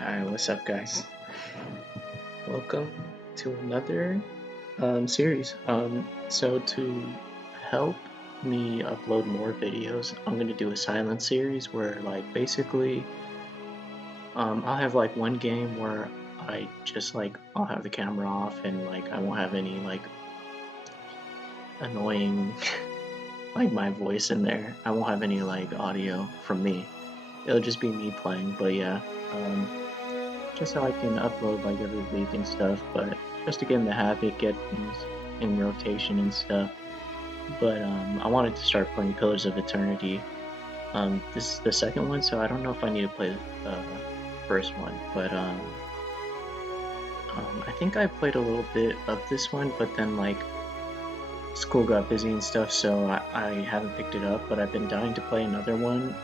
Hi, what's up, guys? Welcome to another series. So to help me upload more videos, I'm gonna do a silent series where, like, basically, I'll have like one game where I just I'll have the camera off and I won't have any annoying like my voice in there. I won't have any audio from me. It'll just be me playing. But yeah, um, just so I can upload like every week and stuff, but just to get in the habit, get things in rotation and stuff. But I wanted to start playing Pillars of Eternity. This is the second one, so I don't know if I need to play the first one, but I think I played a little bit of this one, but then school got busy and stuff, so I haven't picked it up. But I've been dying to play another one.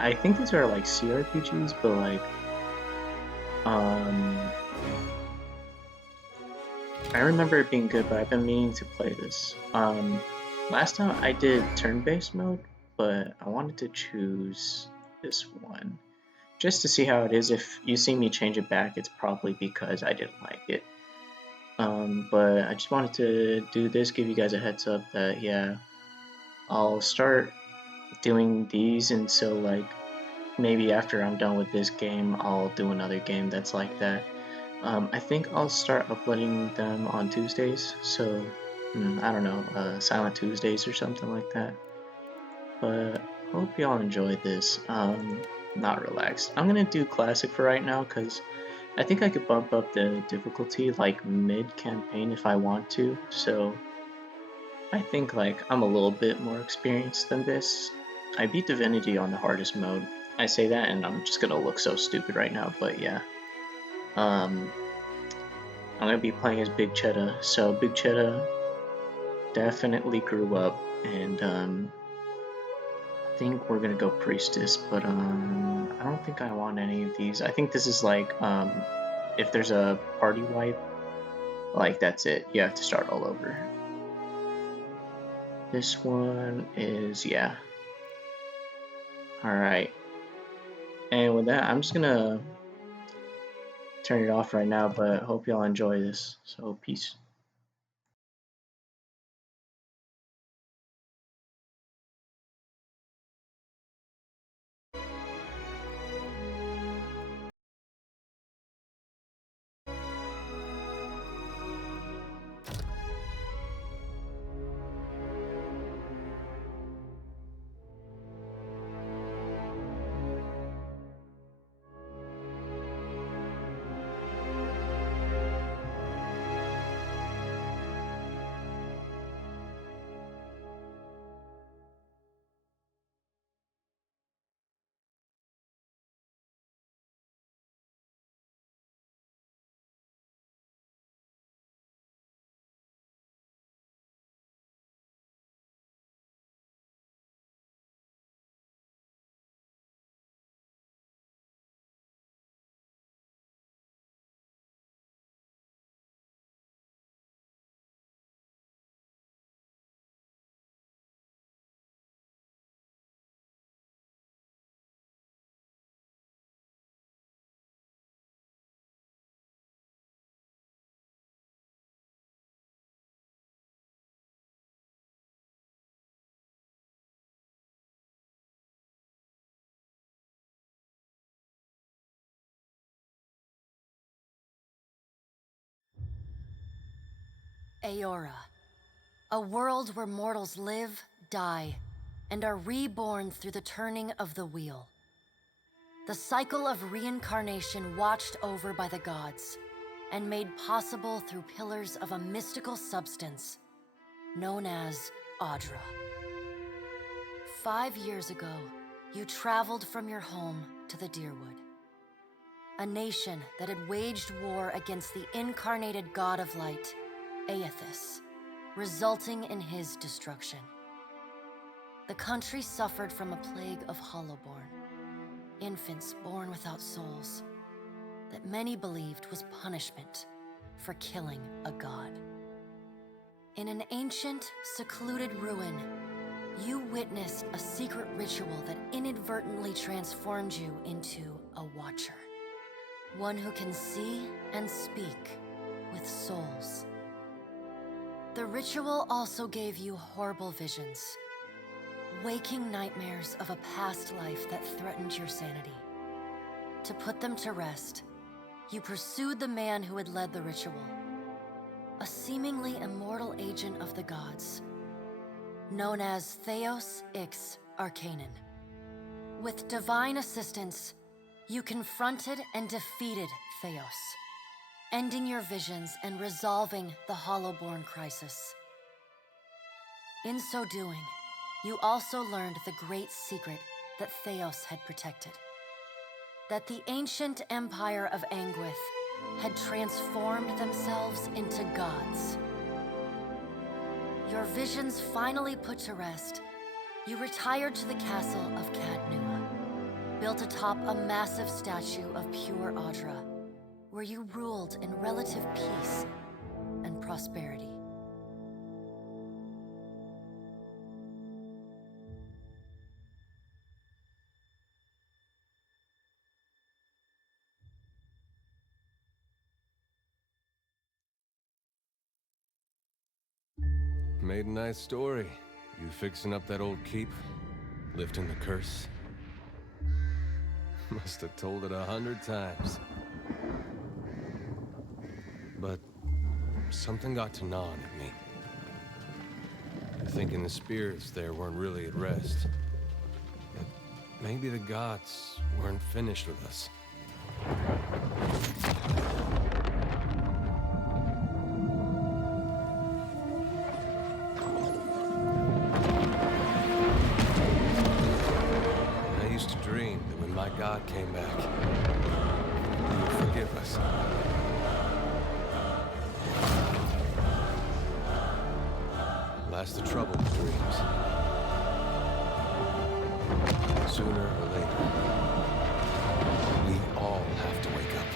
I think these are like CRPGs, but um, I remember it being good, but I've been meaning to play this. Last time I did turn-based mode, but I wanted to choose this one just to see how it is. If you see me change it back, it's probably because I didn't like it. But I just wanted to do this, give you guys a heads up that yeah, I'll start doing these, and so maybe after I'm done with this game, I'll do another game that's like that. I think I'll start uploading them on Tuesdays, so I don't know, Silent Tuesdays or something like that. But hope y'all enjoy this. Not relaxed. I'm gonna do classic for right now because I think I could bump up the difficulty like mid-campaign if I want to. So I think I'm a little bit more experienced than this. I beat Divinity on the hardest mode. I say that and I'm just gonna look so stupid right now, but yeah. Um, I'm gonna be playing as Big Cheetah. So Big Cheetah definitely grew up, and I think we're gonna go Priestess, but I don't think I want any of these. I think this is if there's a party wipe, that's it. You have to start all over. This one is yeah. All right. And with that, I'm just gonna turn it off right now, but hope y'all enjoy this. So peace. Eora, a world where mortals live, die, and are reborn through the turning of the wheel. The cycle of reincarnation watched over by the gods, and made possible through pillars of a mystical substance known as Audra. 5 years ago, you traveled from your home to the Dyrwood, a nation that had waged war against the incarnated god of light, Aethys, resulting in his destruction. The country suffered from a plague of Hollowborn, infants born without souls, that many believed was punishment for killing a god. In an ancient, secluded ruin, you witnessed a secret ritual that inadvertently transformed you into a Watcher. one who can see and speak with souls. The ritual also gave you horrible visions, waking nightmares of a past life that threatened your sanity. To put them to rest, you pursued the man who had led the ritual, a seemingly immortal agent of the gods, known as Theos Ix Arcanon. With divine assistance, you confronted and defeated Theos, ending your visions and resolving the Hollowborn crisis. In so doing, you also learned the great secret that Theos had protected. That the ancient empire of Anguith had transformed themselves into gods. Your visions finally put to rest, you retired to the castle of Cadnua, built atop a massive statue of pure Audra, where you ruled in relative peace and prosperity. Made a nice story. You fixing up that old keep? Lifting the curse? Must have told it 100 times. But something got to gnawing at me. Thinking the spirits there weren't really at rest. That maybe the gods weren't finished with us. I used to dream that when my god came back, he would forgive us. Last the trouble with dreams. Sooner or later, we all have to wake up.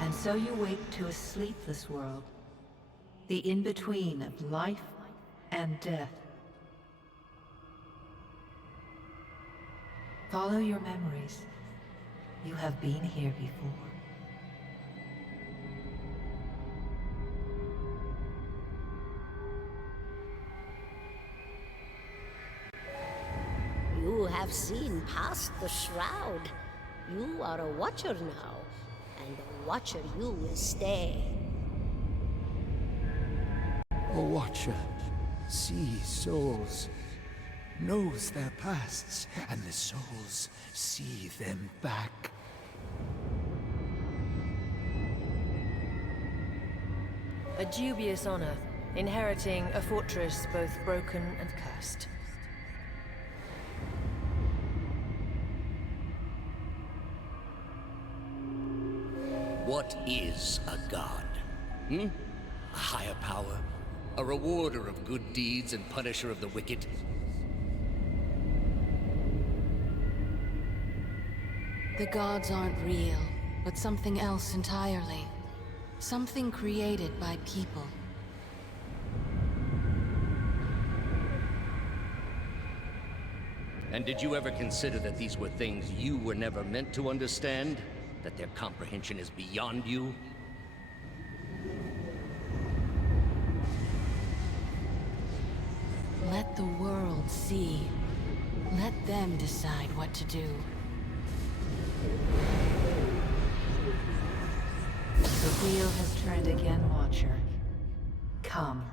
And so you wake to a sleepless world, the in-between of life and death. Follow your memories. You have been here before. You have seen past the shroud. You are a watcher now, and a watcher you will stay. A watcher sees souls, knows their pasts, and the souls see them back. A dubious honor, inheriting a fortress both broken and cursed. What is a god? A higher power? A rewarder of good deeds and punisher of the wicked? The gods aren't real, but something else entirely. Something created by people. And did you ever consider that these were things you were never meant to understand? That their comprehension is beyond you? Let the world see. Let them decide what to do. The wheel has turned again, Watcher. Come.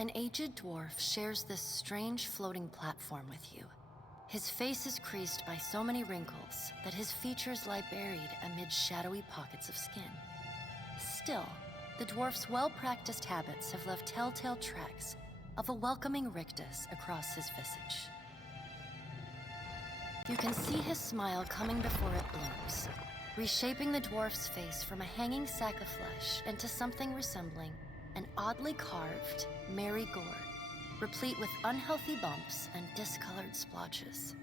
An aged dwarf shares this strange floating platform with you. His face is creased by so many wrinkles that his features lie buried amid shadowy pockets of skin. Still, the dwarf's well-practiced habits have left telltale tracks of a welcoming rictus across his visage. You can see his smile coming before it blooms, reshaping the dwarf's face from a hanging sack of flesh into something resembling an oddly carved, merry gourd, replete with unhealthy bumps and discolored splotches.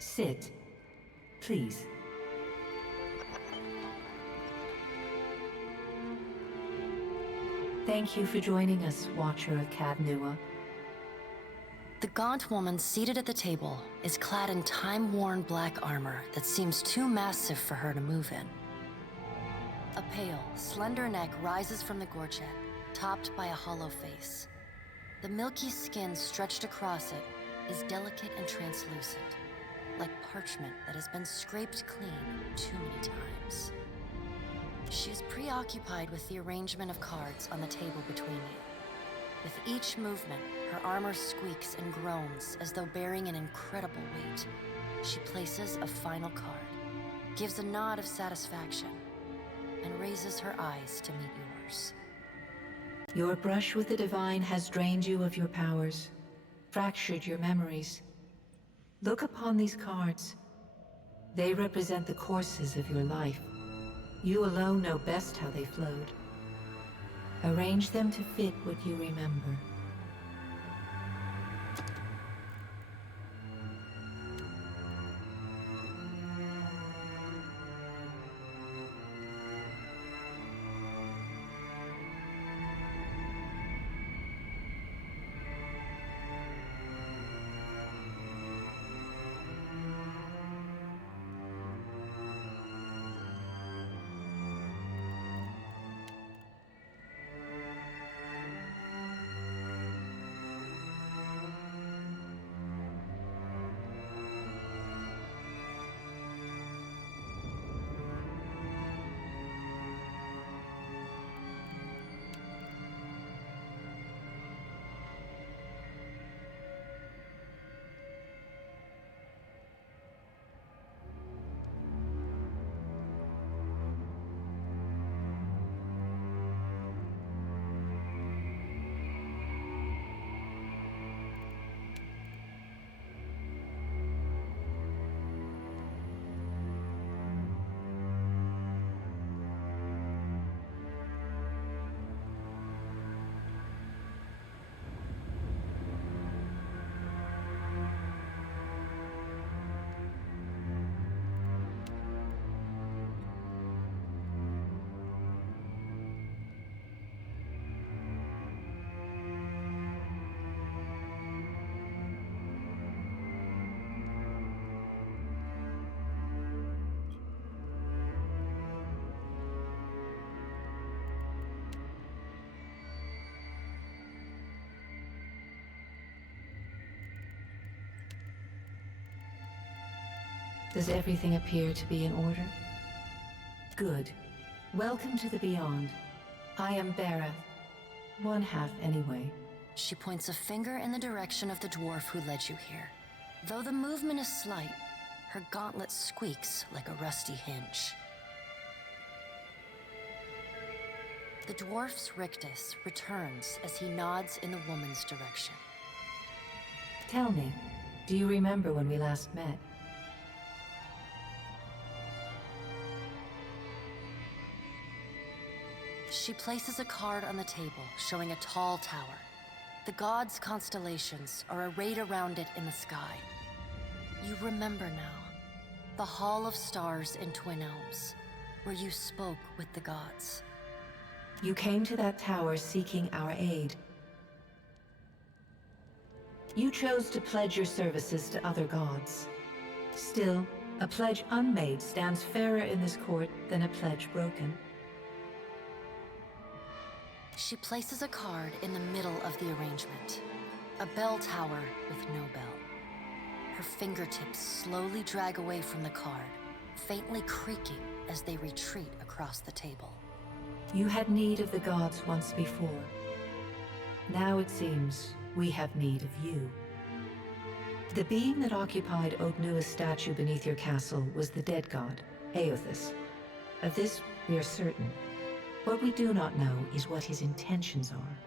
Sit, please. Thank you for joining us, Watcher of Cadnua. The gaunt woman seated at the table is clad in time-worn black armor that seems too massive for her to move in. A pale, slender neck rises from the gorget, topped by a hollow face. The milky skin stretched across it is delicate and translucent, like parchment that has been scraped clean too many times. She is preoccupied with the arrangement of cards on the table between you. With each movement, her armor squeaks and groans as though bearing an incredible weight. She places a final card, gives a nod of satisfaction, and raises her eyes to meet yours. Your brush with the divine has drained you of your powers, fractured your memories. Look upon these cards. They represent the courses of your life. You alone know best how they flowed. Arrange them to fit what you remember. Does everything appear to be in order? Good. Welcome to the Beyond. I am Berath. One half, anyway. She points a finger in the direction of the dwarf who led you here. Though the movement is slight, her gauntlet squeaks like a rusty hinge. The dwarf's rictus returns as he nods in the woman's direction. Tell me, do you remember when we last met? She places a card on the table, showing a tall tower. The gods' constellations are arrayed around it in the sky. You remember now. The Hall of Stars in Twin Elms, where you spoke with the gods. You came to that tower seeking our aid. You chose to pledge your services to other gods. Still, a pledge unmade stands fairer in this court than a pledge broken. She places a card in the middle of the arrangement. A bell tower with no bell. Her fingertips slowly drag away from the card, faintly creaking as they retreat across the table. You had need of the gods once before. Now it seems we have need of you. The being that occupied Ognua's statue beneath your castle was the dead god, Aothus. Of this we are certain. What we do not know is what his intentions are.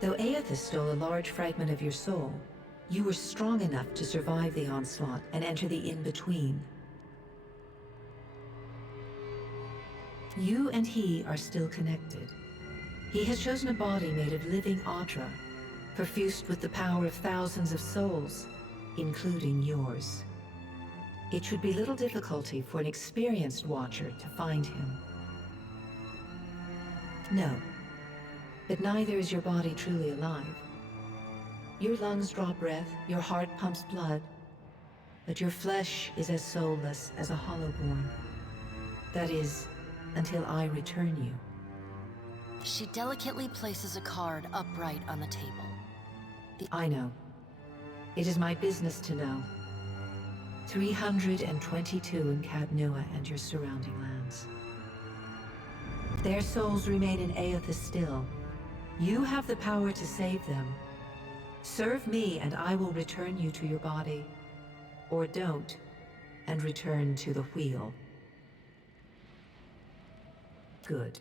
Though Aothus stole a large fragment of your soul, you were strong enough to survive the onslaught and enter the in-between. You and he are still connected. He has chosen a body made of living Audra, perfused with the power of thousands of souls, including yours. It should be little difficulty for an experienced watcher to find him. No, but neither is your body truly alive. Your lungs draw breath, your heart pumps blood, but your flesh is as soulless as a hollowborn. That is, until I return you. She delicately places a card upright on the table. I know. It is my business to know. 322 in Cadnua and your surrounding lands. Their souls remain in Aothus still. You have the power to save them. Serve me and I will return you to your body. Or don't, and return to the wheel. Good.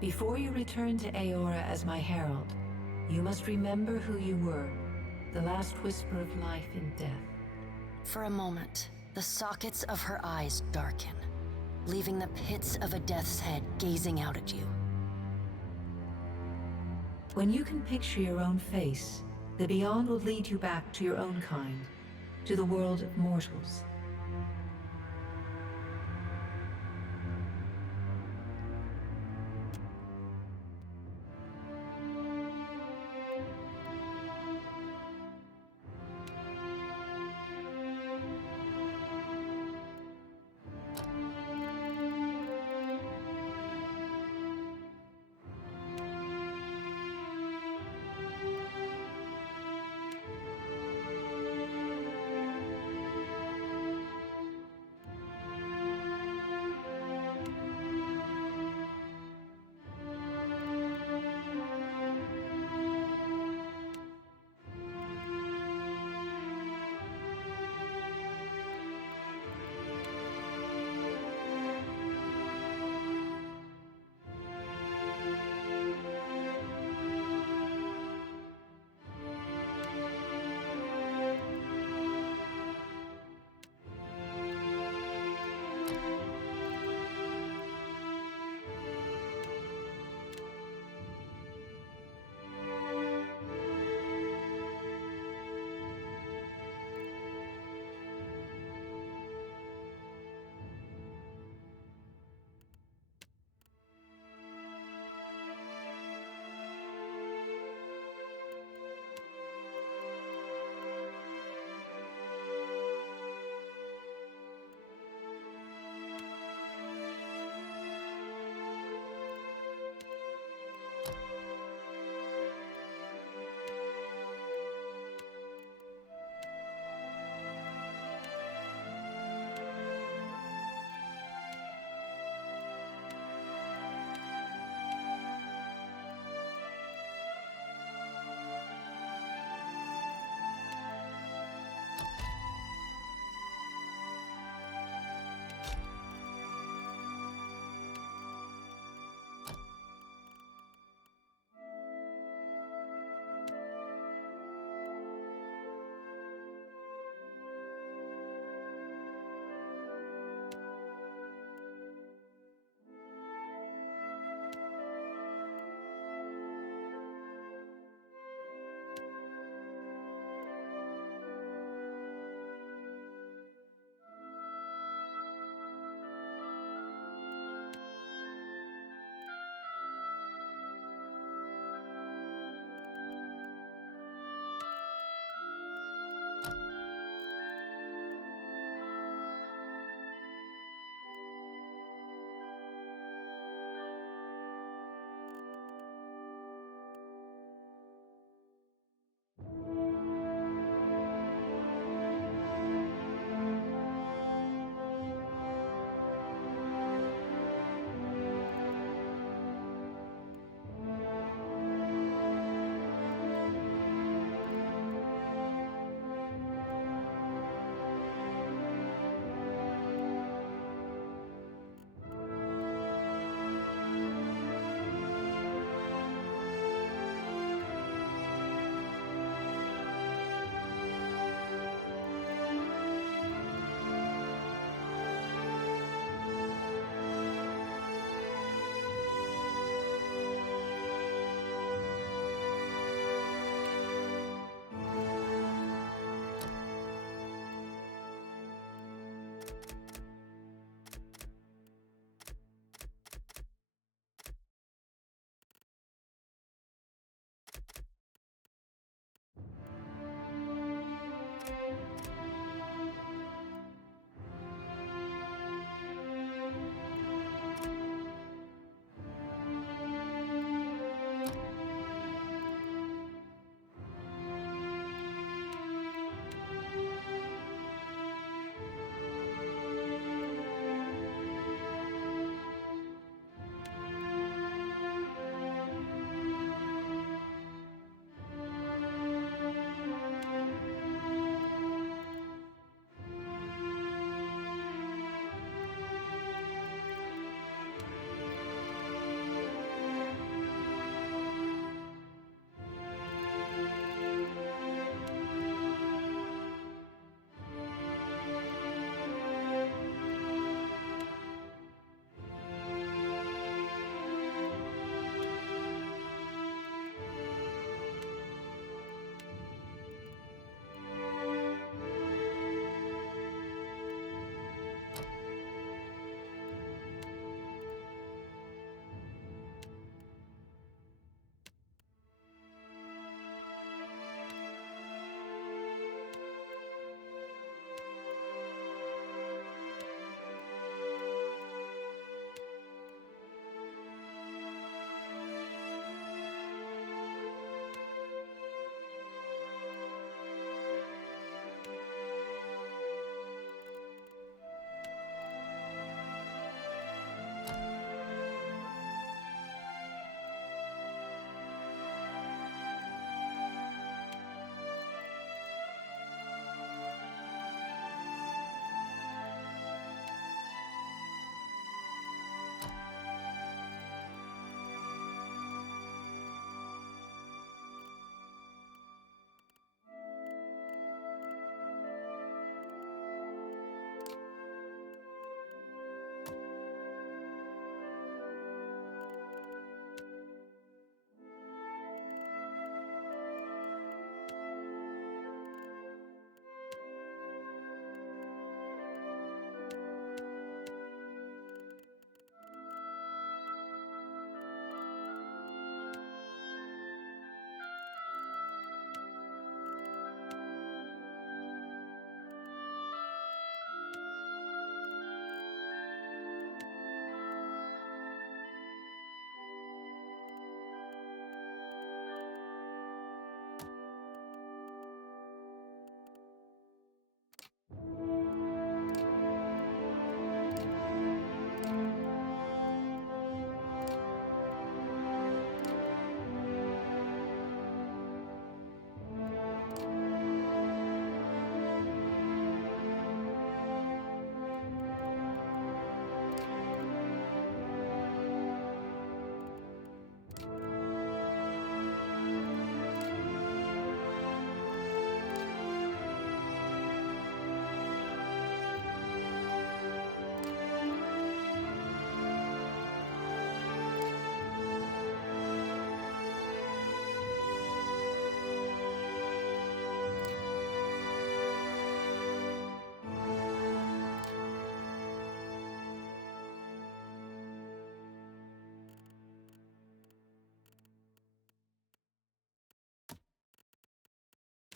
Before you return to Eora as my herald, you must remember who you were, the last whisper of life in death. For a moment, the sockets of her eyes darken, leaving the pits of a death's head gazing out at you. When you can picture your own face, the Beyond will lead you back to your own kind, to the world of mortals.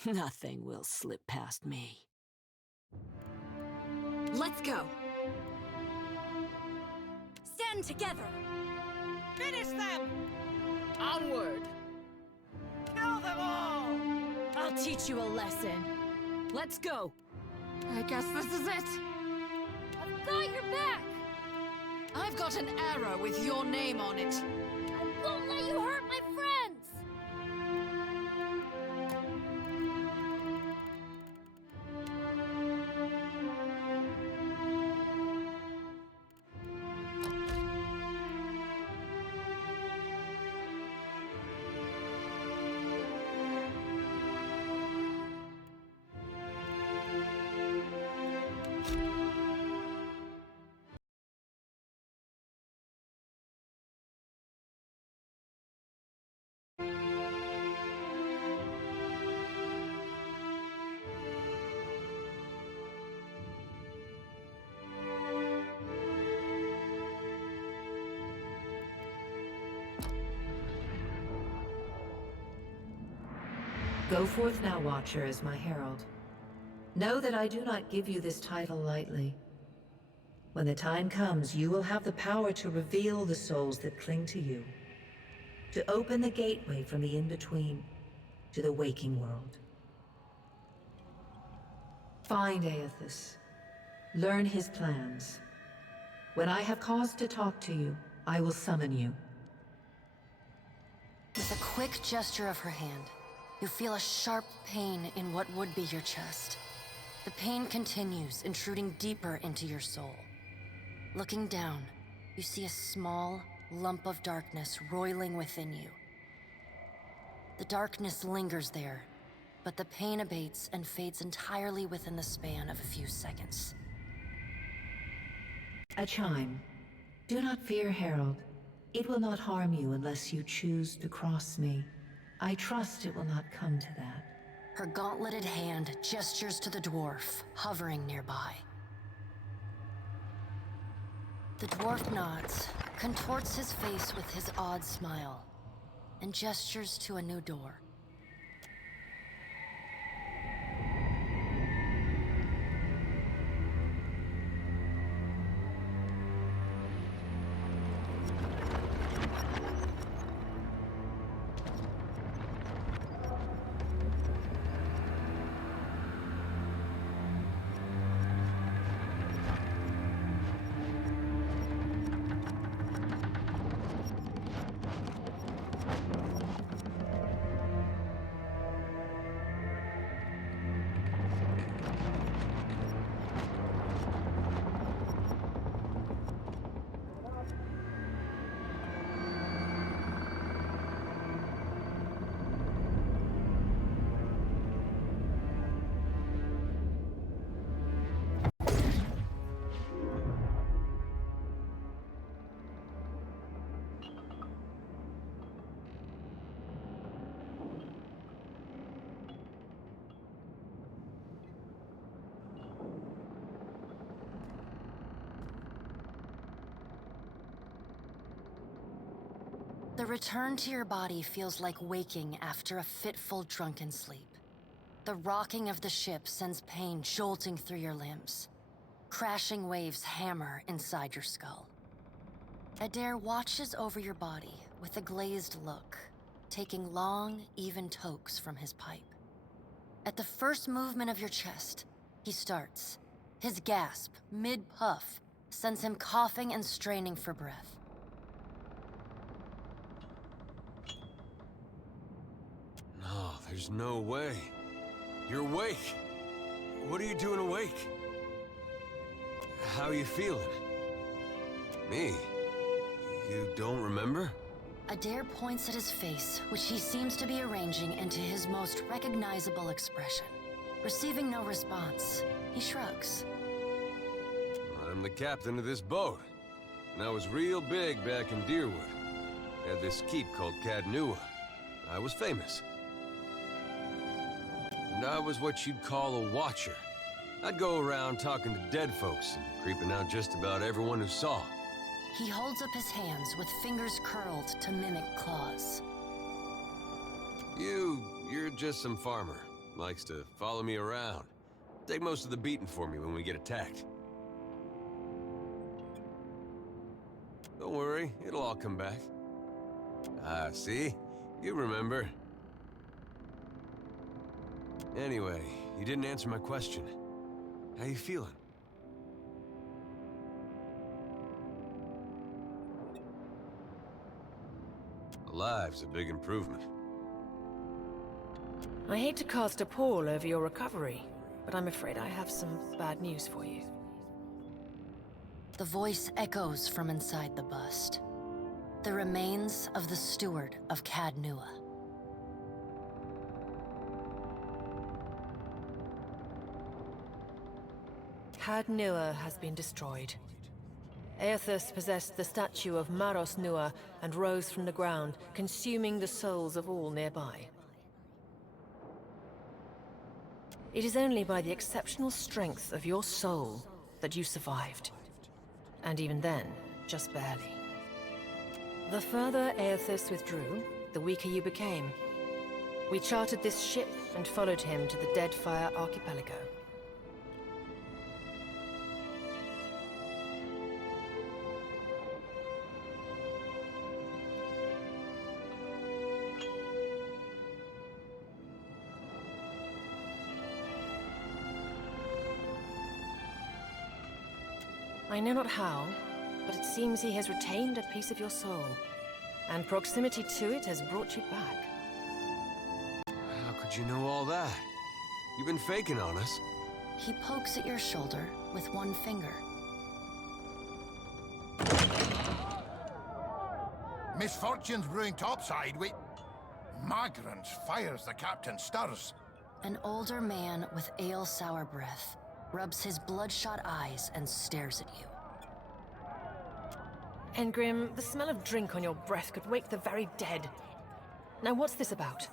Nothing will slip past me. Let's go! Stand together! Finish them! Onward! Kill them all! I'll teach you a lesson. Let's go! I guess this is it! I've got your back! I've got an arrow with your name on it. I won't let you hurt my friends! Go forth now, Watcher, as my herald. Know that I do not give you this title lightly. When the time comes, you will have the power to reveal the souls that cling to you, to open the gateway from the in-between to the waking world. Find Aethys. Learn his plans. When I have cause to talk to you, I will summon you. With a quick gesture of her hand, you feel a sharp pain in what would be your chest. The pain continues, intruding deeper into your soul. Looking down, you see a small lump of darkness roiling within you. The darkness lingers there, but the pain abates and fades entirely within the span of a few seconds. A chime. Do not fear, Herald. It will not harm you unless you choose to cross me. I trust it will not come to that. Her gauntleted hand gestures to the dwarf, hovering nearby. The dwarf nods, contorts his face with his odd smile, and gestures to a new door. The return to your body feels like waking after a fitful drunken sleep. The rocking of the ship sends pain jolting through your limbs. Crashing waves hammer inside your skull. Adair watches over your body with a glazed look, taking long, even tokes from his pipe. At the first movement of your chest, he starts. His gasp, mid-puff, sends him coughing and straining for breath. No, there's no way. You're awake. What are you doing awake? How are you feeling? Me? You don't remember? Adair points at his face, which he seems to be arranging into his most recognizable expression. Receiving no response, he shrugs. I'm the captain of this boat, and I was real big back in Deerwood. Had this keep called Cadnua. I was famous. And I was what you'd call a watcher. I'd go around talking to dead folks and creeping out just about everyone who saw. He holds up his hands with fingers curled to mimic claws. You're just some farmer. Likes to follow me around. Take most of the beating for me when we get attacked. Don't worry, it'll all come back. Ah, see? You remember. Anyway, you didn't answer my question. How you feeling? Alive's a big improvement. I hate to cast a pall over your recovery, but I'm afraid I have some bad news for you. The voice echoes from inside the bust. The remains of the steward of Cad Nua. Cad Nua has been destroyed. Aethys possessed the statue of Maros Nua and rose from the ground, consuming the souls of all nearby. It is only by the exceptional strength of your soul that you survived. And even then, just barely. The further Aethys withdrew, the weaker you became. We chartered this ship and followed him to the Deadfire Archipelago. I know not how, but it seems he has retained a piece of your soul, and proximity to it has brought you back. How could you know all that? You've been faking on us. He pokes at your shoulder with one finger. Misfortune's brewing topside. Magrans fires the captain stirs. An older man with ale-sour breath rubs his bloodshot eyes and stares at you. Engrim, the smell of drink on your breath could wake the very dead. Now what's this about?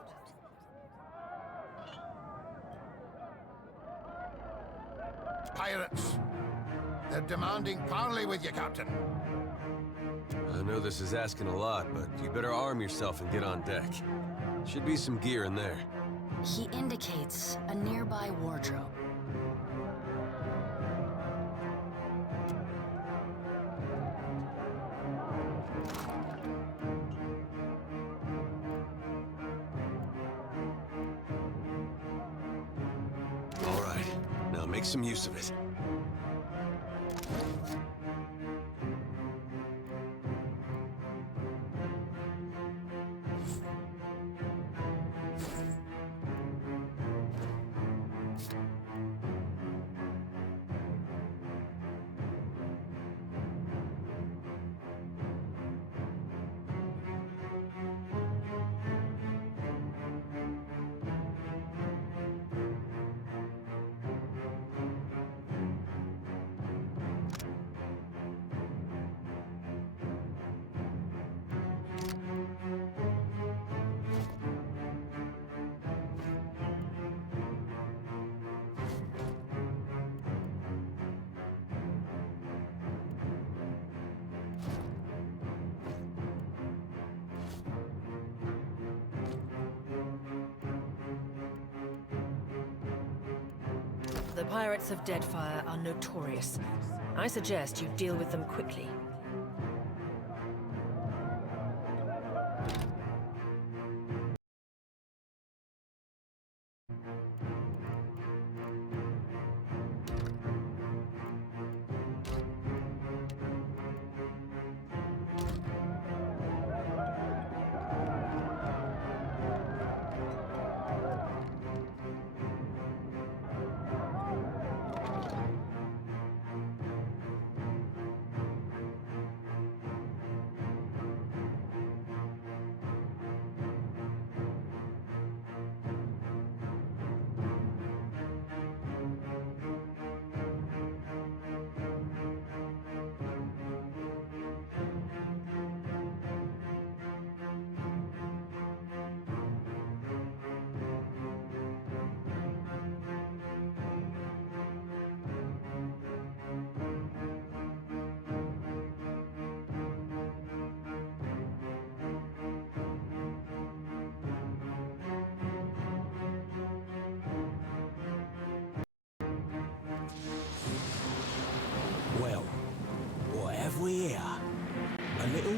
Pirates. They're demanding parley with you, Captain. I know this is asking a lot, but you better arm yourself and get on deck. Should be some gear in there. He indicates a nearby wardrobe. All right, now make some use of it. The pirates of Deadfire are notorious. I suggest you deal with them quickly.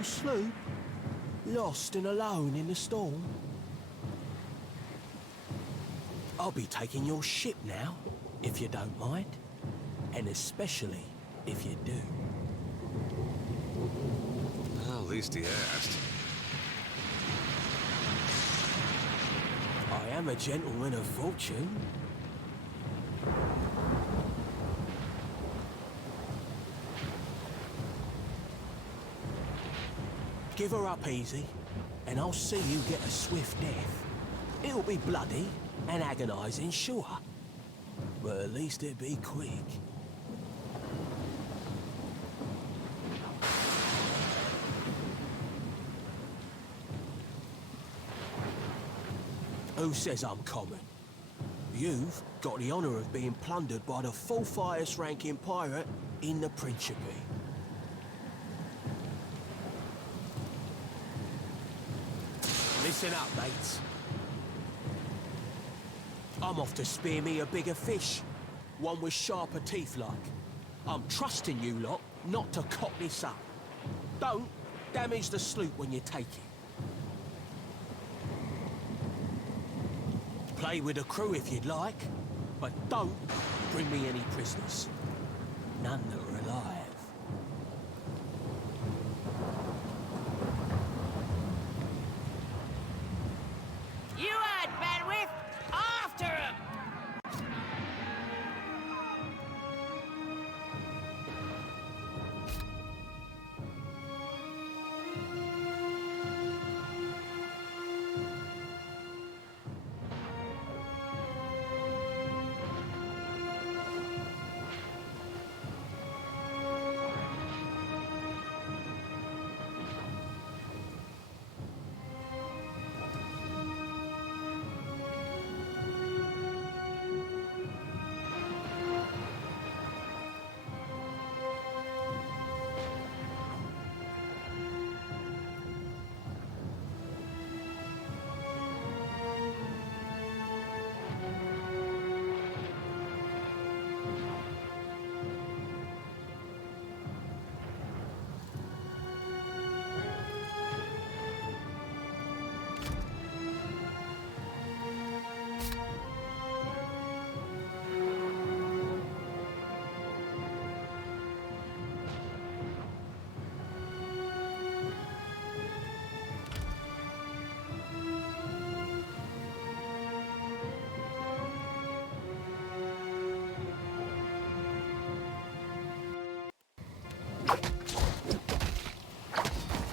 your sloop? Lost and alone in the storm? I'll be taking your ship now, if you don't mind. And especially if you do. Well, at least he asked. I am a gentleman of fortune. Give her up easy, and I'll see you get a swift death. It'll be bloody and agonizing, sure. But at least it'll be quick. Who says I'm common? You've got the honor of being plundered by the fourth highest ranking pirate in the Principe. Listen up, mates. I'm off to spear me a bigger fish. One with sharper teeth like. I'm trusting you lot not to cock this up. Don't damage the sloop when you take it. Play with the crew if you'd like, but don't bring me any prisoners. None that are alive. You heard, Benwith! After him!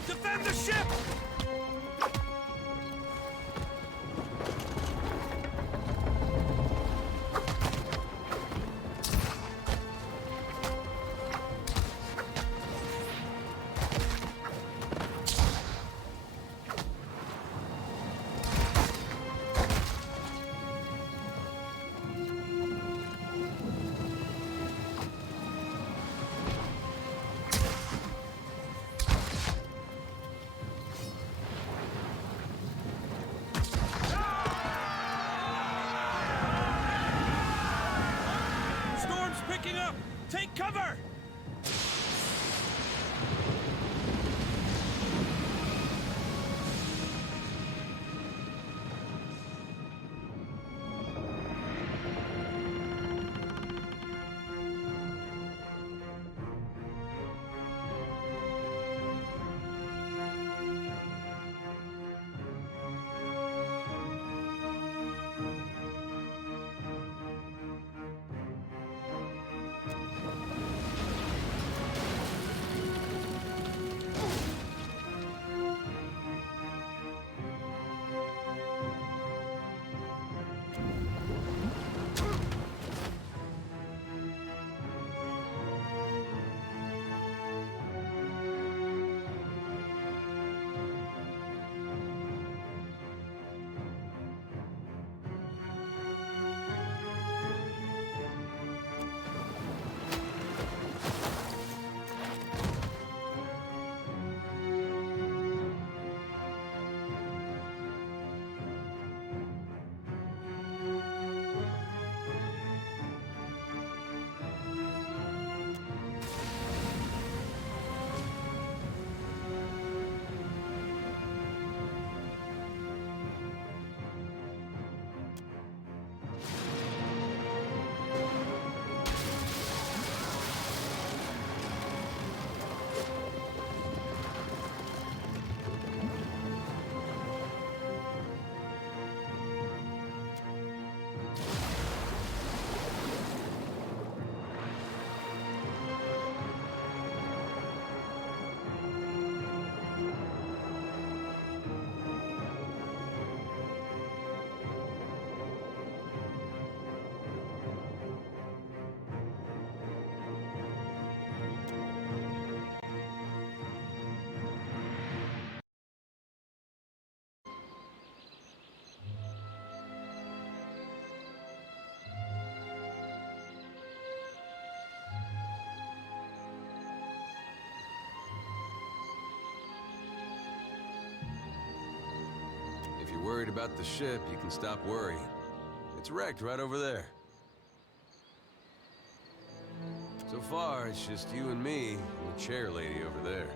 Defend the ship! Picking up! Take cover! worried about the ship, you can stop worrying. It's wrecked right over there. So far, it's just you and me and the chair lady over there.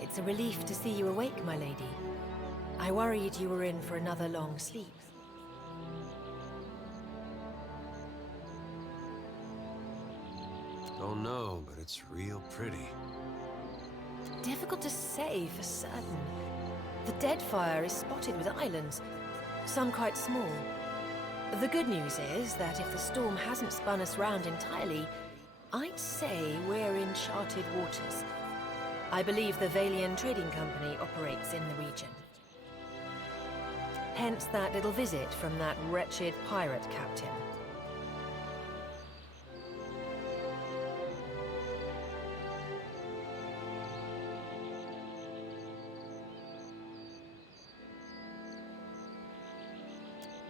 It's a relief to see you awake, my lady. I worried you were in for another long sleep. Don't know, but it's real pretty. Difficult to say for certain. The Deadfire is spotted with islands, some quite small. The good news is that if the storm hasn't spun us round entirely, I'd say we're in charted waters. I believe the Valian Trading Company operates in the region. Hence that little visit from that wretched pirate captain.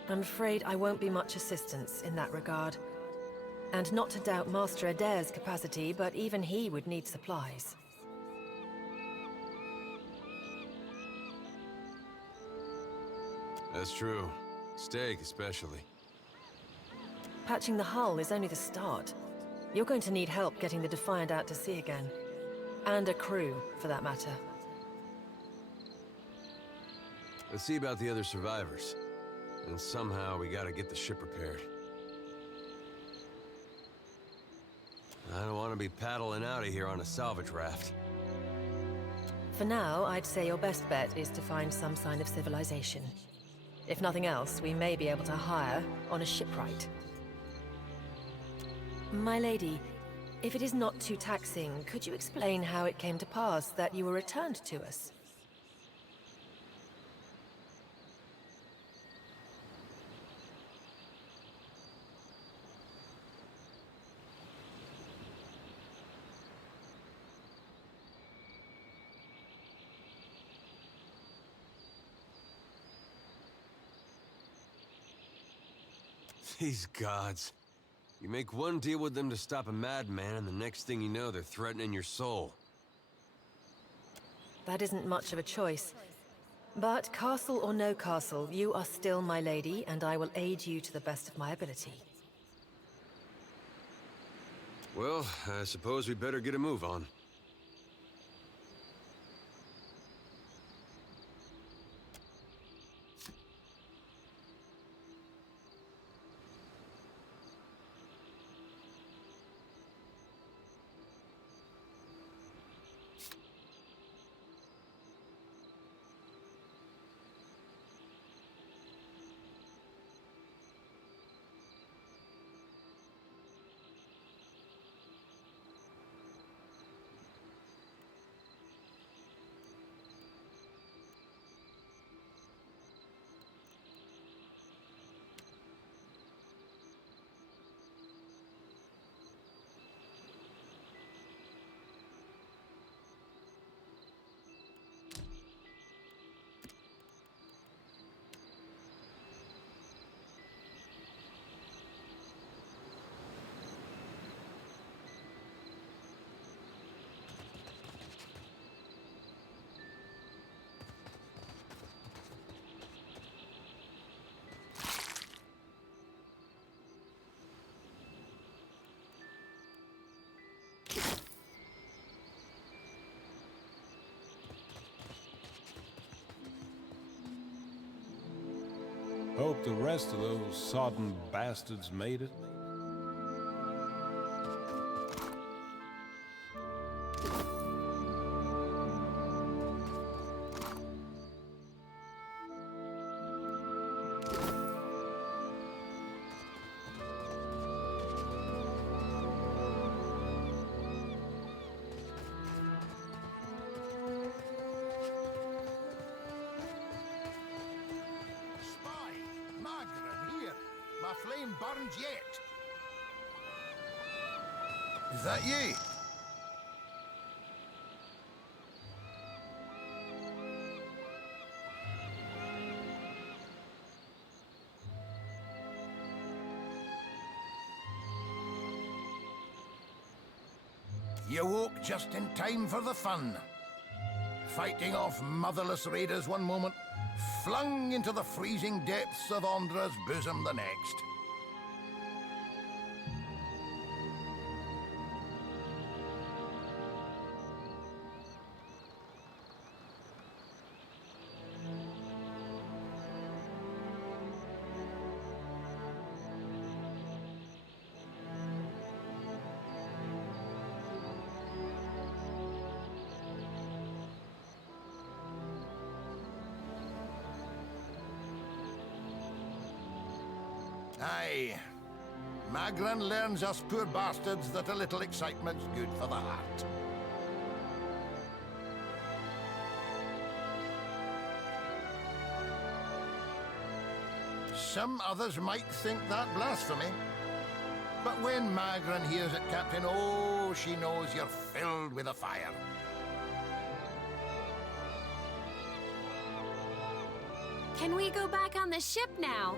I'm afraid I won't be much assistance in that regard. And not to doubt Master Adair's capacity, but even he would need supplies. That's true. Steak, especially. Patching the hull is only the start. You're going to need help getting the Defiant out to sea again. And a crew, for that matter. Let's see about the other survivors. And somehow we gotta get the ship repaired. I don't want to be paddling out of here on a salvage raft. For now, I'd say your best bet is to find some sign of civilization. If nothing else, we may be able to hire on a shipwright. My lady, if it is not too taxing, could you explain how it came to pass that you were returned to us? These gods. You make one deal with them to stop a madman, and the next thing you know, they're threatening your soul. That isn't much of a choice. But castle or no castle, you are still my lady, and I will aid you to the best of my ability. Well, I suppose we better get a move on. Hope the rest of those sodden bastards made it. Flame burns yet. Is that ye? You woke just in time for the fun. Fighting off motherless raiders one moment, flung into the freezing depths of Ondra's bosom the next. Aye. Magran learns us poor bastards that a little excitement's good for the heart. Some others might think that blasphemy. But when Magran hears it, Captain, oh, she knows you're filled with a fire. Can we go back on the ship now?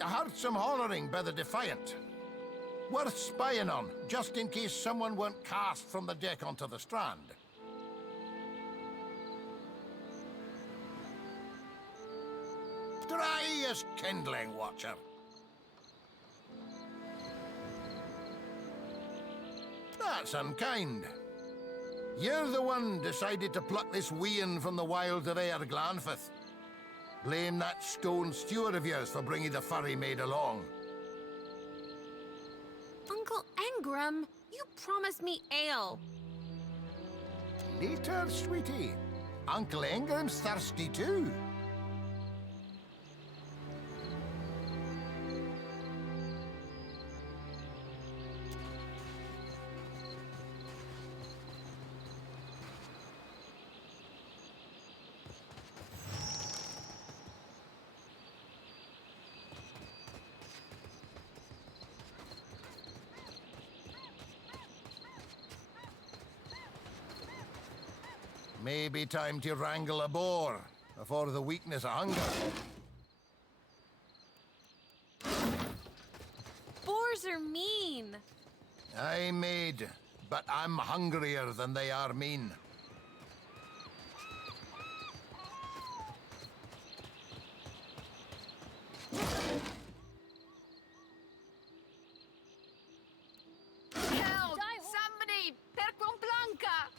I heard some hollering by the Defiant. Worth spying on, just in case someone weren't cast from the deck onto the strand. Dry as kindling, Watcher. That's unkind. You're the one decided to pluck this wean from the wilds of Aer Glanfith. Blame that stone steward of yours for bringing the furry maid along. Uncle Engram, you promised me ale. Later, sweetie. Uncle Engram's thirsty too. Maybe time to wrangle a boar before the weakness of hunger. Boars are mean. Aye, maid, but I'm hungrier than they are mean. Help! Somebody! Per con Blanca!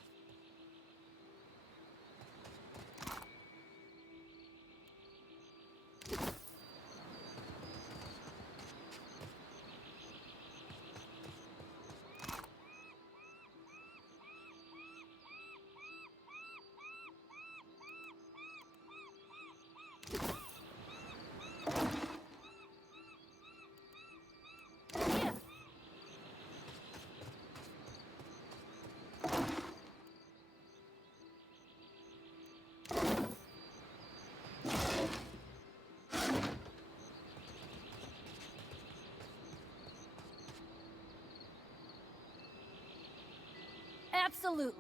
Absolutely.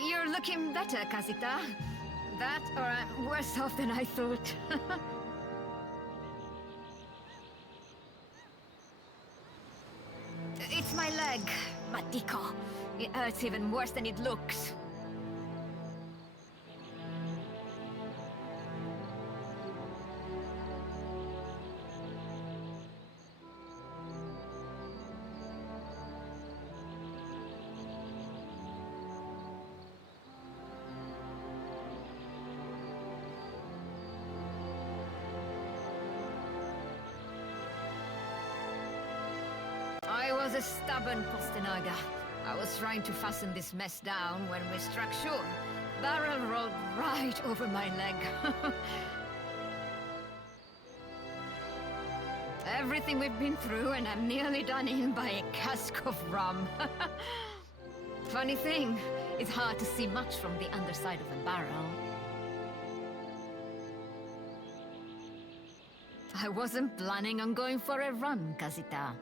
You're looking better, Casita. That, or I'm worse off than I thought. It's my leg, Matiko. It hurts even worse than it looks. I was a stubborn Postinaga. I was trying to fasten this mess down when we struck shore. Barrel rolled right over my leg. Everything we've been through, and I'm nearly done in by a cask of rum. Funny thing, it's hard to see much from the underside of a barrel. I wasn't planning on going for a run, Casita.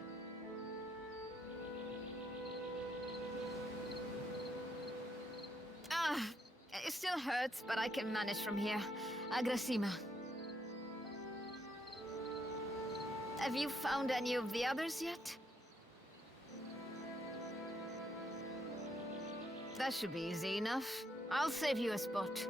It still hurts, but I can manage from here. Agrasima. Have you found any of the others yet? That should be easy enough. I'll save you a spot.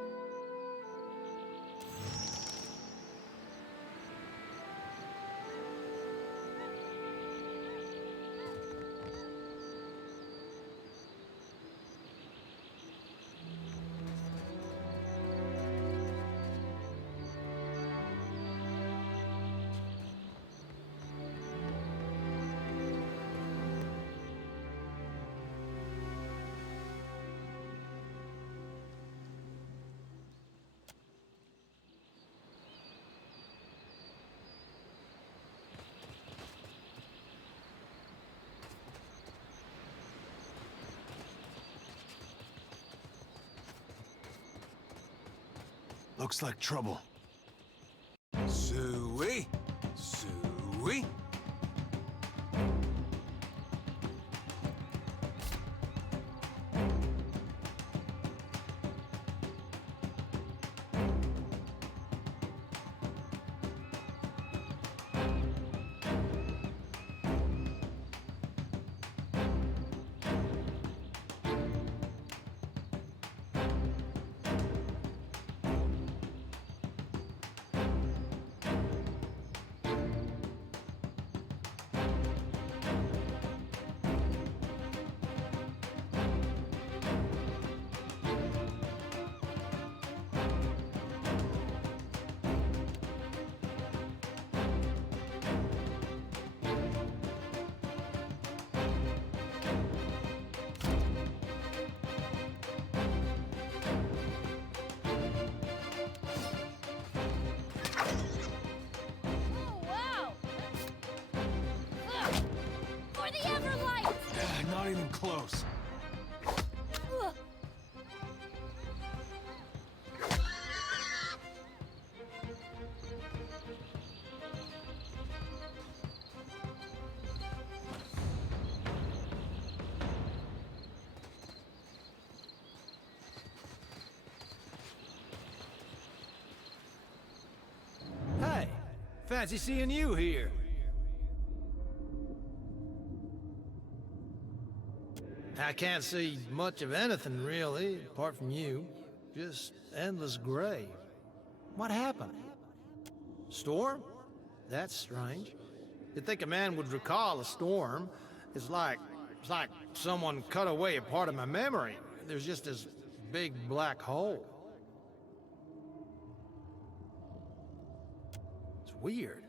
Looks like trouble. Sui! Sui! Not even close. Hey, fancy seeing you here. I can't see much of anything, really, apart from you. Just endless gray. What happened? Storm? That's strange. You'd think a man would recall a storm. It's like someone cut away a part of my memory. There's just this big black hole. It's weird.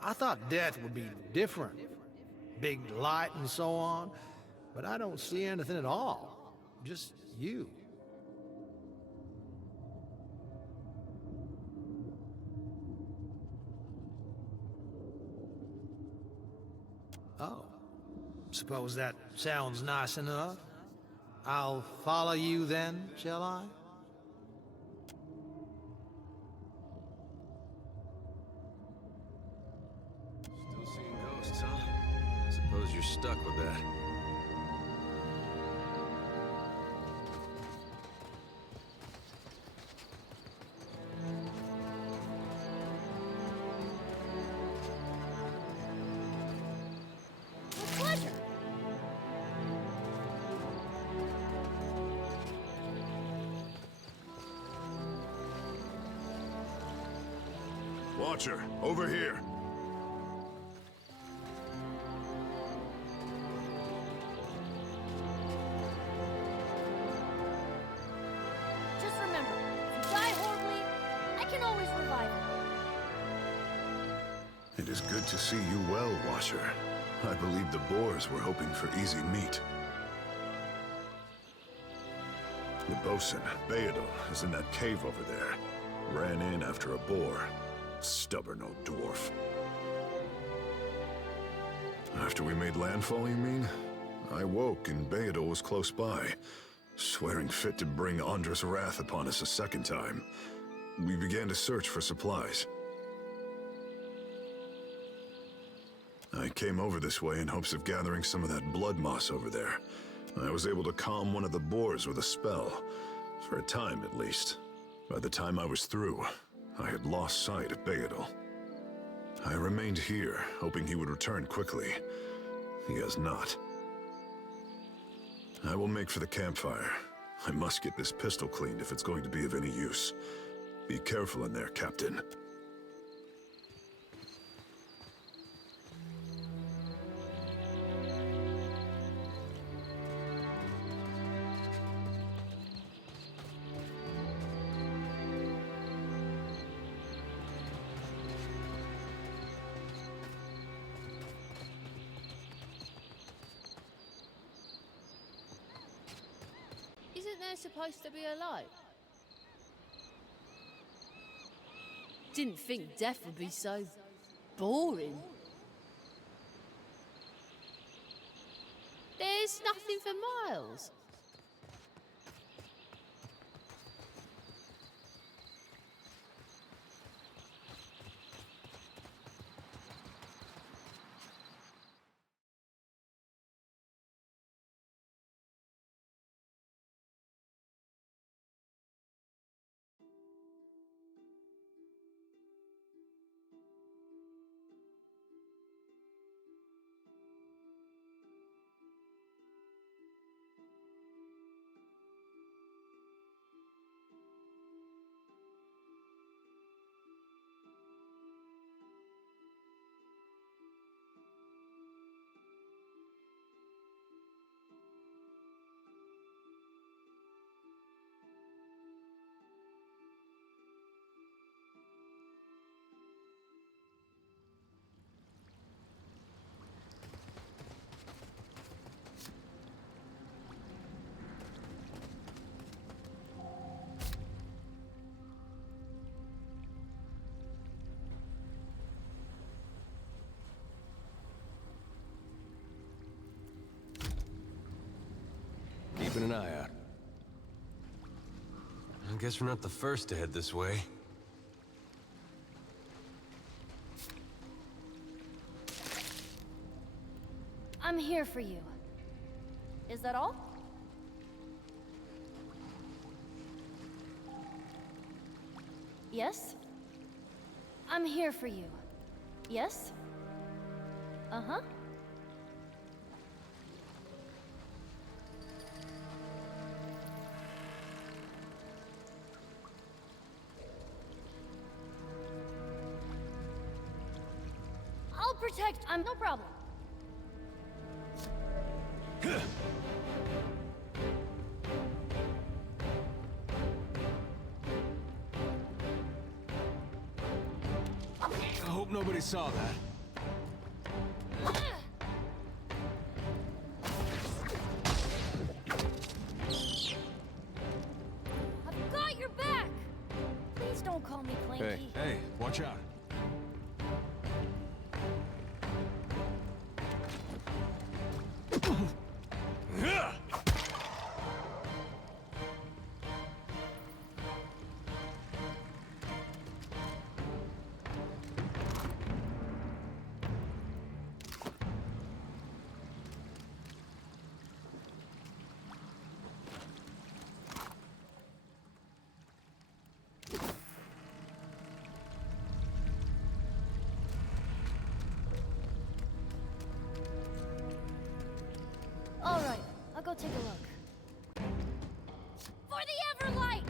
I thought death would be different. Big light and so on. But I don't see anything at all. Just you. Oh. Suppose that sounds nice enough. I'll follow you then, shall I? Ghosts, huh? Suppose you're stuck with that. With pleasure. Watcher, over here. Just remember, if you die horribly, I can always revive you. It is good to see you well, Watcher. I believe the Boars were hoping for easy meat. The bosun, Beedle, is in that cave over there. Ran in after a boar. Stubborn old dwarf. After we made landfall, you mean? I woke and Beedle was close by, swearing fit to bring Andra's wrath upon us a second time. We began to search for supplies. I came over this way in hopes of gathering some of that blood moss over there. I was able to calm one of the boars with a spell, for a time at least. By the time I was through, I had lost sight of Beedle. I remained here, hoping he would return quickly. He has not. I will make for the campfire. I must get this pistol cleaned if it's going to be of any use. Be careful in there, Captain. Isn't there supposed to be a light? Didn't think death would be so boring. There's nothing for miles. Keeping an eye out. I guess we're not the first to head this way. I'm here for you. Is that all? Yes? I'm here for you. Yes? Uh-huh. I'll protect. I'm no problem. I hope nobody saw that. I've got your back! Please don't call me Clanky. Hey, watch out. go take a look. For the Everlight!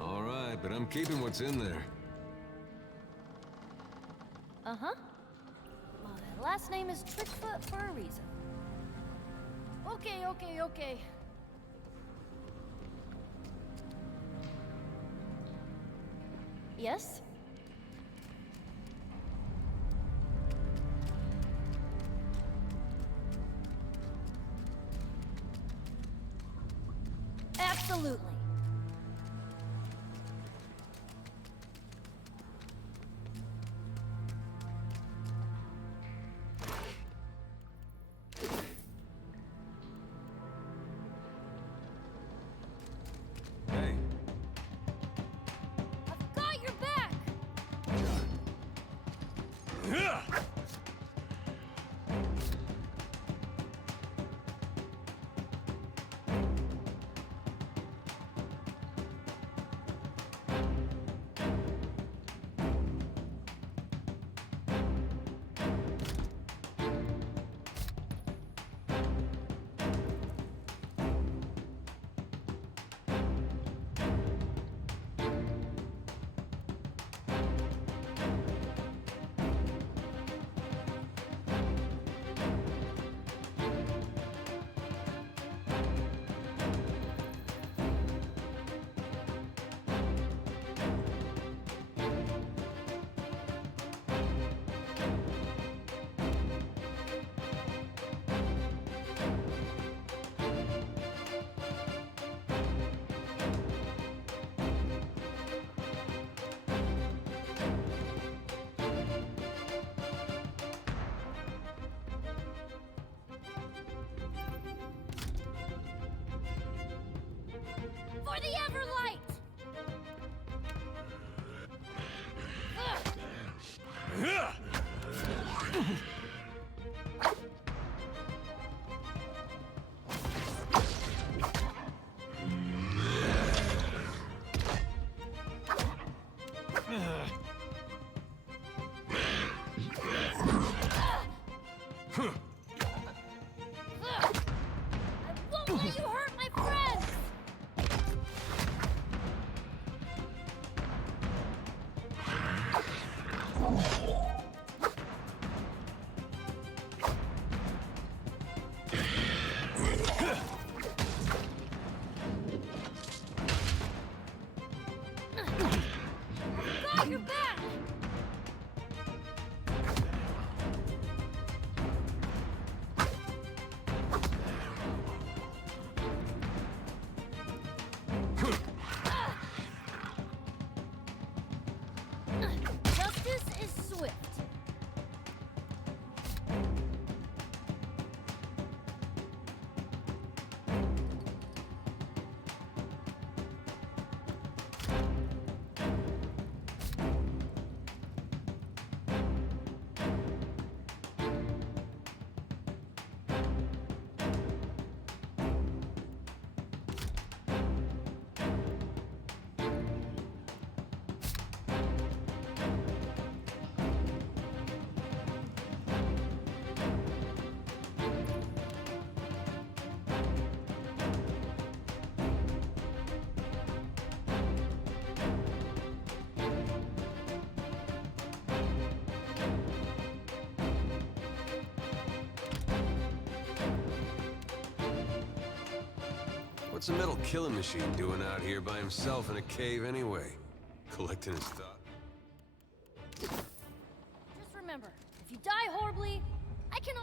All right, but I'm keeping what's in there. Uh-huh. My last name is Trickfoot for a reason. Okay. Yes? Absolutely. Hey. I've got your back! For the Everlight! I won't let you hurt my friends! Got your back! What's a metal killing machine doing out here by himself in a cave anyway? Collecting his thought. Just remember, if you die horribly, I can...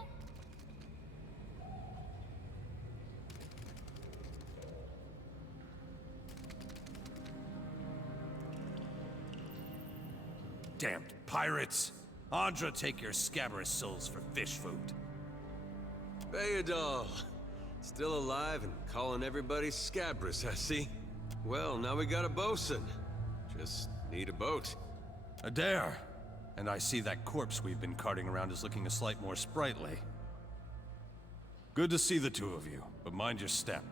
Damned pirates! Andra, take your scabrous souls for fish food. Bayadol! Still alive and calling everybody scabrous, I see. Well, now we got a bosun. Just need a boat. Adair! And I see that corpse we've been carting around is looking a slight more sprightly. Good to see the two of you, but mind your step.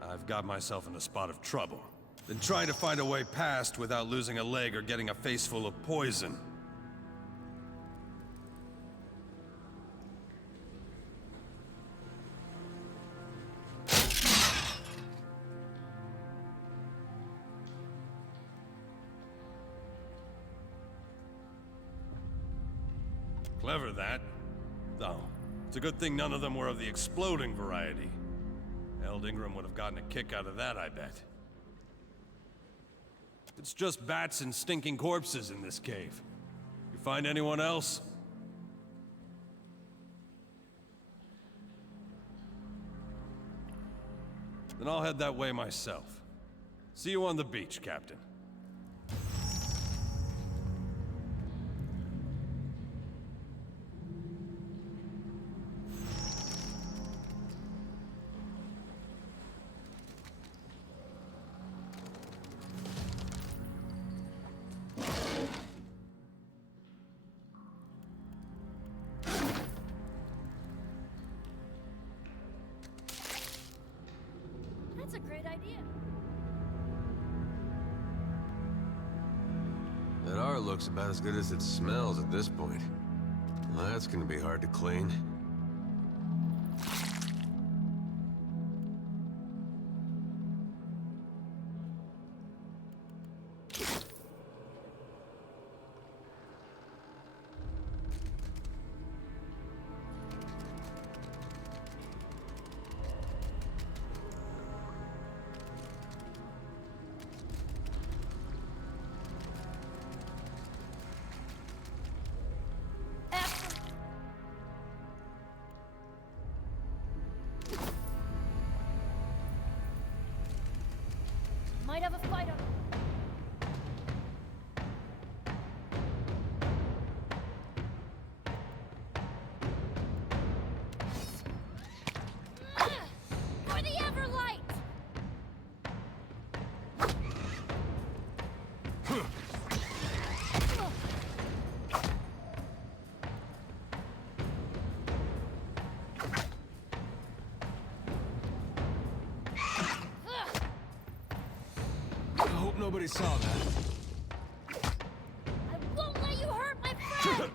I've got myself in a spot of trouble. Been trying to find a way past without losing a leg or getting a face full of poison. Clever, that. Though, it's a good thing none of them were of the exploding variety. Eld Ingram would have gotten a kick out of that, I bet. It's just bats and stinking corpses in this cave. You find anyone else? Then I'll head that way myself. See you on the beach, Captain. That's a great idea. That art looks about as good as it smells at this point. Well, that's gonna be hard to clean. Might have a fight on. For the Everlight! I hope nobody saw that. I won't let you hurt my friends!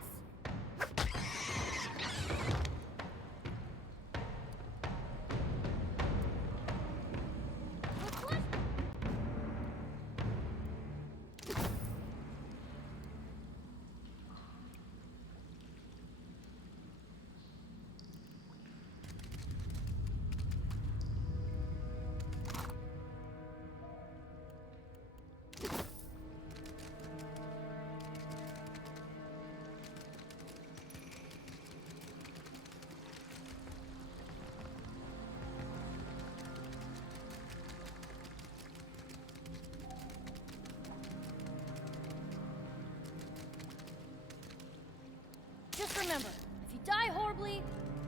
Just remember, if you die horribly,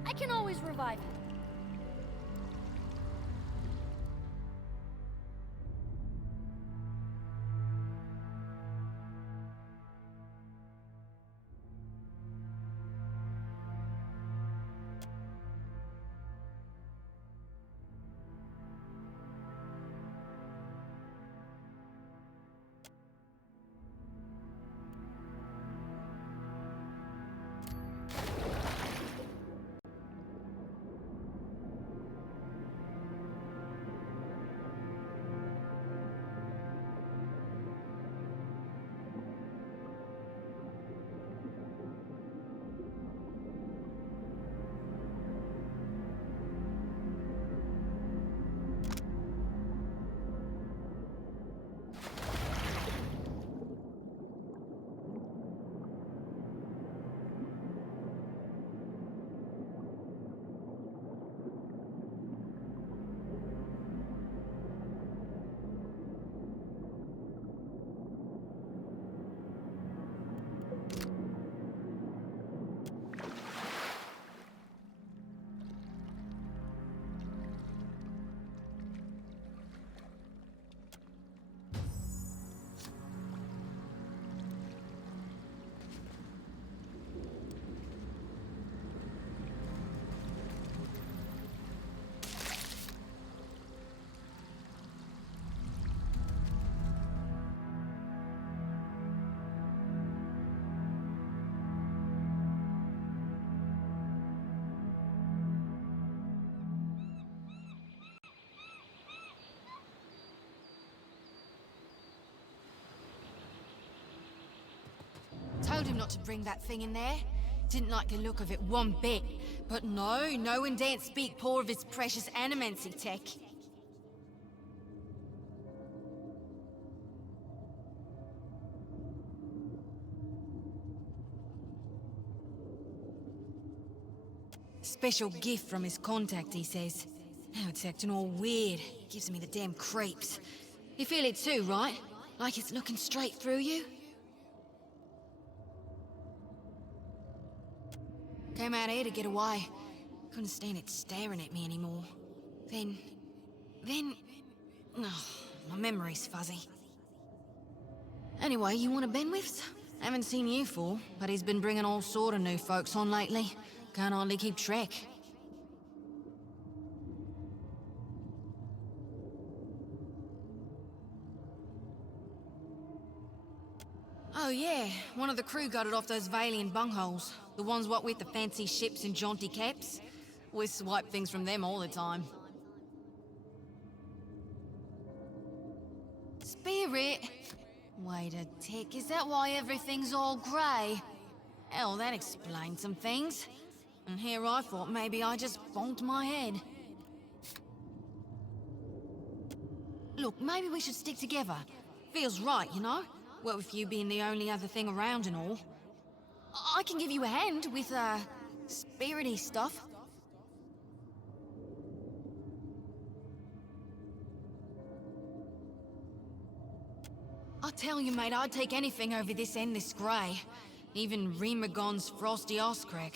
I can always revive you. not to bring that thing in there. Didn't like the look of it one bit. But no one daren't speak poor of its precious animancy tech. Special gift from his contact, he says. Now it's acting all weird. Gives me the damn creeps. You feel it too, right? Like it's looking straight through you? Came out here to get away. Couldn't stand it staring at me anymore. Then... Oh, my memory's fuzzy. Anyway, you want a Benwifts? Haven't seen you for, but he's been bringing all sort of new folks on lately. Can't hardly keep track. Oh yeah, one of the crew got it off those Valian bungholes. The ones what with the fancy ships and jaunty caps. We swipe things from them all the time. Spirit? Wait a tick, is that why everything's all grey? Hell, that explains some things. And here I thought maybe I just bonked my head. Look, maybe we should stick together. Feels right, you know? Well, with you being the only other thing around and all. I can give you a hand with, spirity stuff. I tell you, mate, I'd take anything over this endless grey. Even Remagon's frosty Oscrack.